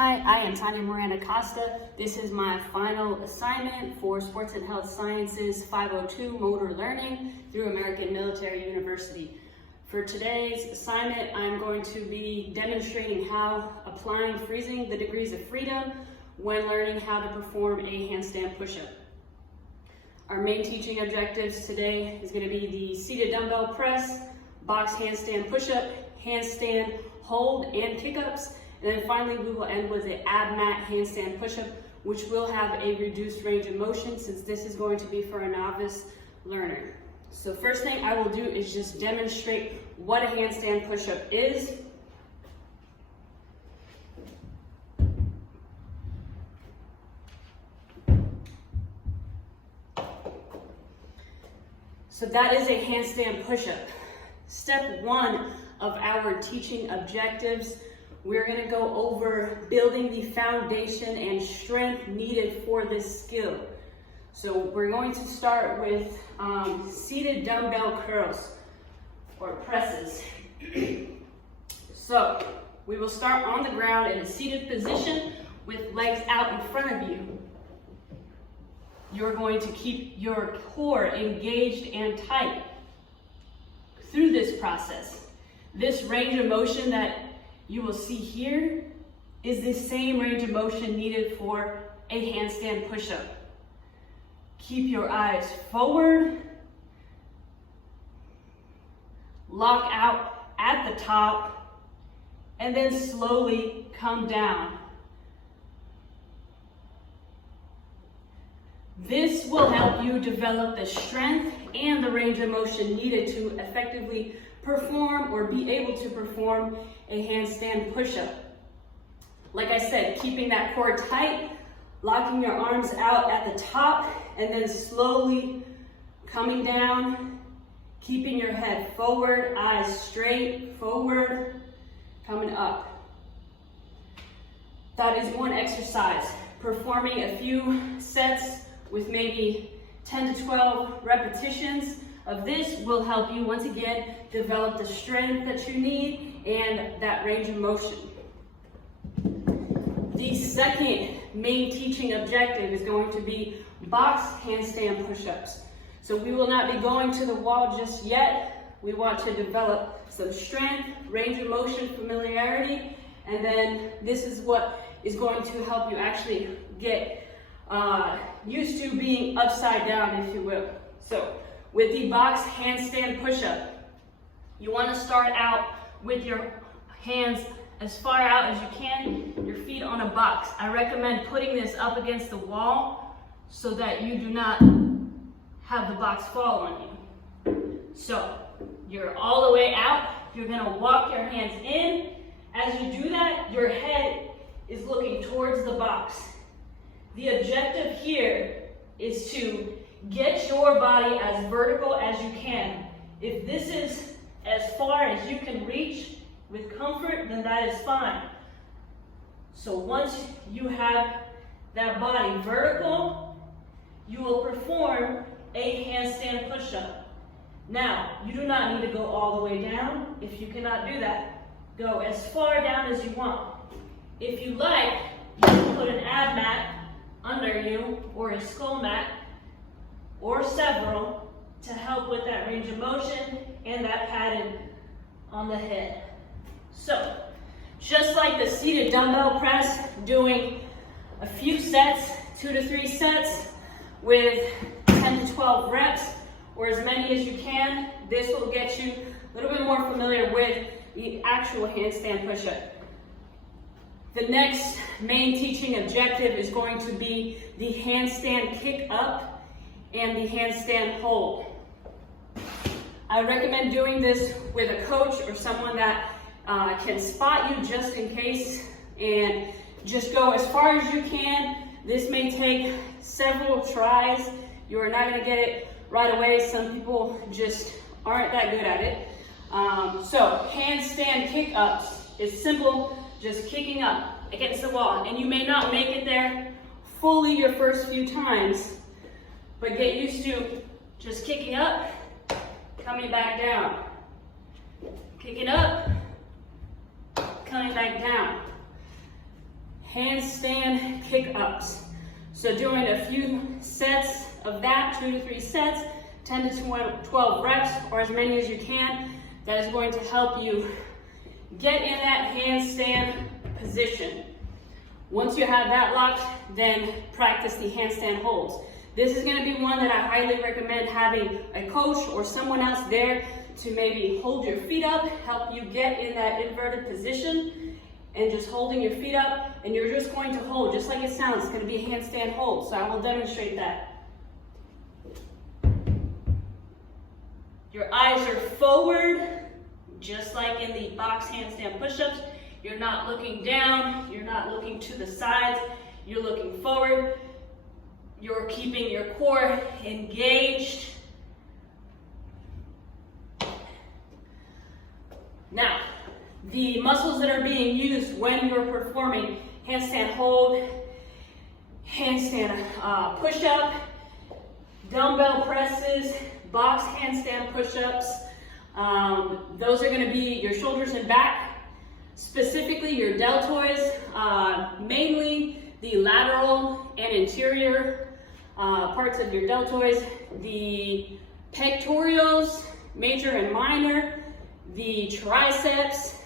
Hi, I am Tanya Miranda Costa. This is my final assignment for Sports and Health Sciences 502 Motor Learning through American Military University. For today's assignment, I'm going to be demonstrating how applying freezing the degrees of freedom when learning how to perform a handstand push-up. Our main teaching objectives today is going to be the seated dumbbell press, box handstand push-up, handstand hold and kick-ups, and then finally we will end with an ab mat handstand push-up, which will have a reduced range of motion since this is going to be for a novice learner. So first thing I will do is just demonstrate what a handstand push-up is. So that is a handstand push-up. Step one of our teaching objectives, we're going to go over building the foundation and strength needed for this skill. So we're going to start with seated dumbbell curls or presses. So we will start on the ground in a seated position with legs out in front of you. You're going to keep your core engaged and tight through this process. This range of motion that you will see here is the same range of motion needed for a handstand push-up. Keep your eyes forward, lock out at the top, and then slowly come down. This will help you develop the strength and the range of motion needed to effectively perform or be able to perform a handstand push-up. Like I said, keeping that core tight, locking your arms out at the top, and then slowly coming down, keeping your head forward, eyes straight, forward, coming up. That is one exercise. Performing a few sets with maybe 10 to 12 repetitions of this will help you once again develop the strength that you need and that range of motion. The second main teaching objective is going to be box handstand push-ups. So we will not be going to the wall just yet. We want to develop some strength, range of motion, familiarity, and then this is what is going to help you actually get used to being upside down, if you will. So with the box handstand push-up, you want to start out with your hands as far out as you can, your feet on a box. I recommend putting this up against the wall so that you do not have the box fall on you. So you're all the way out. You're going to walk your hands in. As you do that, your head is looking towards the box. The objective here is to get your body as vertical as you can. If this is as far as you can reach with comfort, then that is fine. So once you have that body vertical, you will perform a handstand push-up. Now, you do not need to go all the way down. If you cannot do that, go as far down as you want. If you like, you can put an ab mat under you or a skull mat or several to help with that range of motion and that padding on the head. So, just like the seated dumbbell press, doing a few sets, 2 to 3 sets with 10 to 12 reps or as many as you can, this will get you a little bit more familiar with the actual handstand push-up. The next main teaching objective is going to be the handstand kick up and the handstand hold. I recommend doing this with a coach or someone that can spot you just in case, and just go as far as you can. This may take several tries. You are not going to get it right away. Some people just aren't that good at it. So handstand kick ups is simple, just kicking up against the wall, and you may not make it there fully your first few times, but get used to just kicking up, coming back down, kicking up, coming back down. handstand kick-ups. So doing a few sets of that, 2 to 3 sets, 10 to 12 reps, or as many as you can. That is going to help you get in that handstand position. Once you have that locked, then practice the handstand holds. This is going to be one that I highly recommend having a coach or someone else there to maybe hold your feet up, help you get in that inverted position, and just holding your feet up, and you're just going to hold, just like it sounds. It's going to be a handstand hold, so I will demonstrate that. Your eyes are forward, just like in the box handstand push-ups. You're not looking down, you're not looking to the sides, you're looking forward. You're keeping your core engaged. Now, the muscles that are being used when you're performing handstand hold, handstand push-up, dumbbell presses, box handstand push-ups, those are going to be your shoulders and back, specifically your deltoids, mainly the lateral and interior parts of your deltoids, the pectorals, major and minor, the triceps,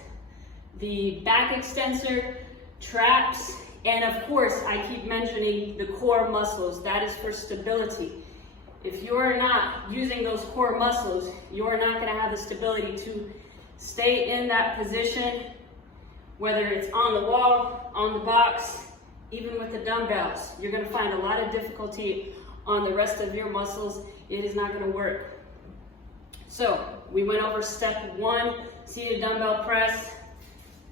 the back extensor, traps, and of course, I keep mentioning the core muscles. That is for stability. If you're not using those core muscles, you're not going to have the stability to stay in that position, whether it's on the wall, on the box, even with the dumbbells. You're going to find a lot of difficulty on the rest of your muscles. It is not going to work. So we went over step 1, seated dumbbell press.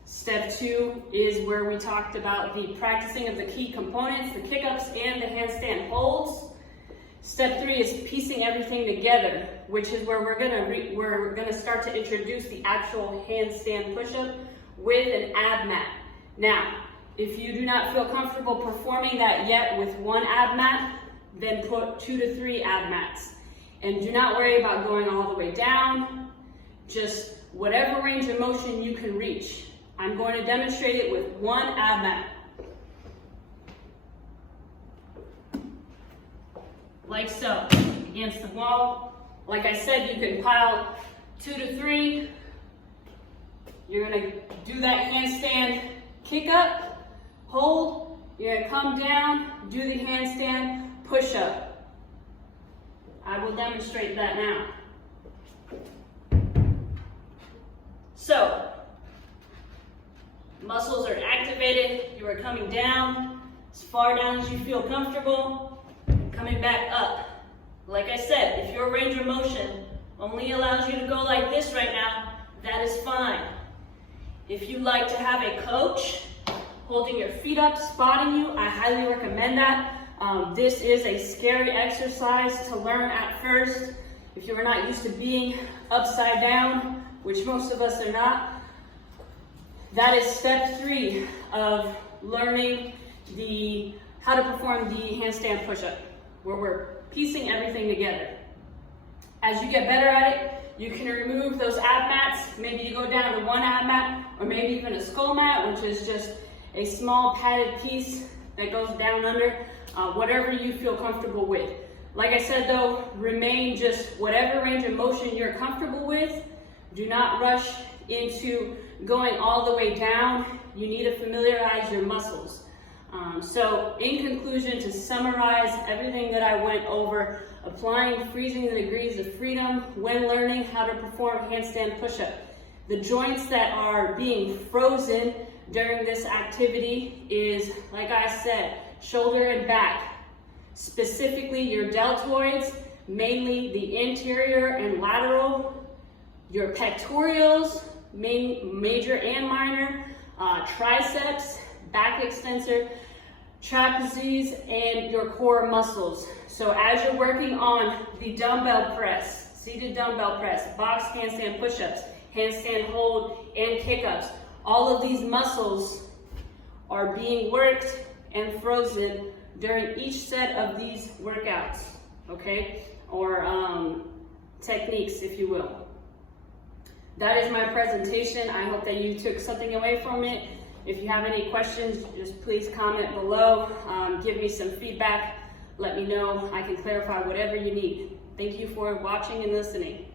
Step 2 is where we talked about the practicing of the key components, the kick-ups and the handstand holds. Step 3 is piecing everything together, which is where we're gonna start to introduce the actual handstand push-up with an ab mat. Now, if you do not feel comfortable performing that yet with one ab mat, then put 2 to 3 ab mats. And do not worry about going all the way down, just whatever range of motion you can reach. I'm going to demonstrate it with one ab mat. Like so, against the wall. Like I said, you can pile 2 to 3. You're gonna do that handstand kick up, hold, you're gonna come down, do the handstand push up. I will demonstrate that now. So, muscles are activated, you are coming down, as far down as you feel comfortable, coming back up. Like I said, if your range of motion only allows you to go like this right now, that is fine. If you like to have a coach holding your feet up, spotting you, I highly recommend that. This is a scary exercise to learn at first. If you are not used to being upside down, which most of us are not, that is step 3 of learning how to perform the handstand push-up, where we're piecing everything together. As you get better at it, you can remove those ab mats. Maybe you go down to one ab mat, or maybe even a skull mat, which is just a small padded piece that goes down under, whatever you feel comfortable with. Like I said though, remain just whatever range of motion you're comfortable with. Do not rush into going all the way down. You need to familiarize your muscles. So in conclusion, to summarize everything that I went over, applying freezing the degrees of freedom when learning how to perform handstand push-up. The joints that are being frozen during this activity is, like I said, shoulder and back. Specifically your deltoids, mainly the interior and lateral, your pectorals, major and minor, triceps, back extensor, trapezius, and your core muscles. So as you're working on the dumbbell press, seated dumbbell press, box handstand push-ups, handstand hold, and kick-ups, all of these muscles are being worked and frozen during each set of these workouts, okay? Or techniques, if you will. That is my presentation. I hope that you took something away from it. If you have any questions, just please comment below. Give me some feedback. Let me know. I can clarify whatever you need. Thank you for watching and listening.